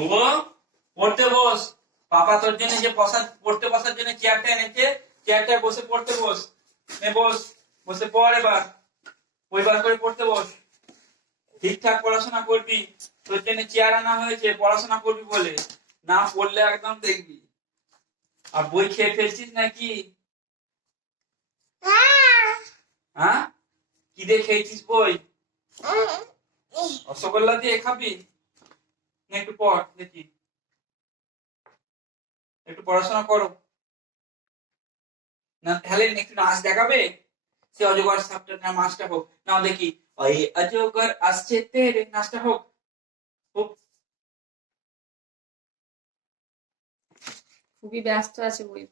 ভুবো, পড়তে বস। পাপা তোর জন্য যে পড়তে বসার জন্য চেয়ারটা এনেছে, চেয়ারটায় বসে পড়তে বস। বস, বসে পড় এবার। বই বার করে পড়তে বস। ঠিকঠাক পড়াশোনা করবি। তোর জন্য চেয়ার আনা হয়েছে পড়াশোনা করবি বলে। না পড়লে একদম দেখবি। আর বই খেয়ে ফেলছিস নাকি? হ্যাঁ, কি দিয়ে খেয়েছিস বই? রসগোল্লা দিয়ে খাবি? একটু পড় দেখি, একটু পড়াশোনা করো। না তাহলে একটু নাচ দেখাবে? সে অজগর সাপটা নাচটা হোক, নাও দেখি। ওই অজগর আসছে তেরে নাচটা হোক। খুবই ব্যস্ত আছে বই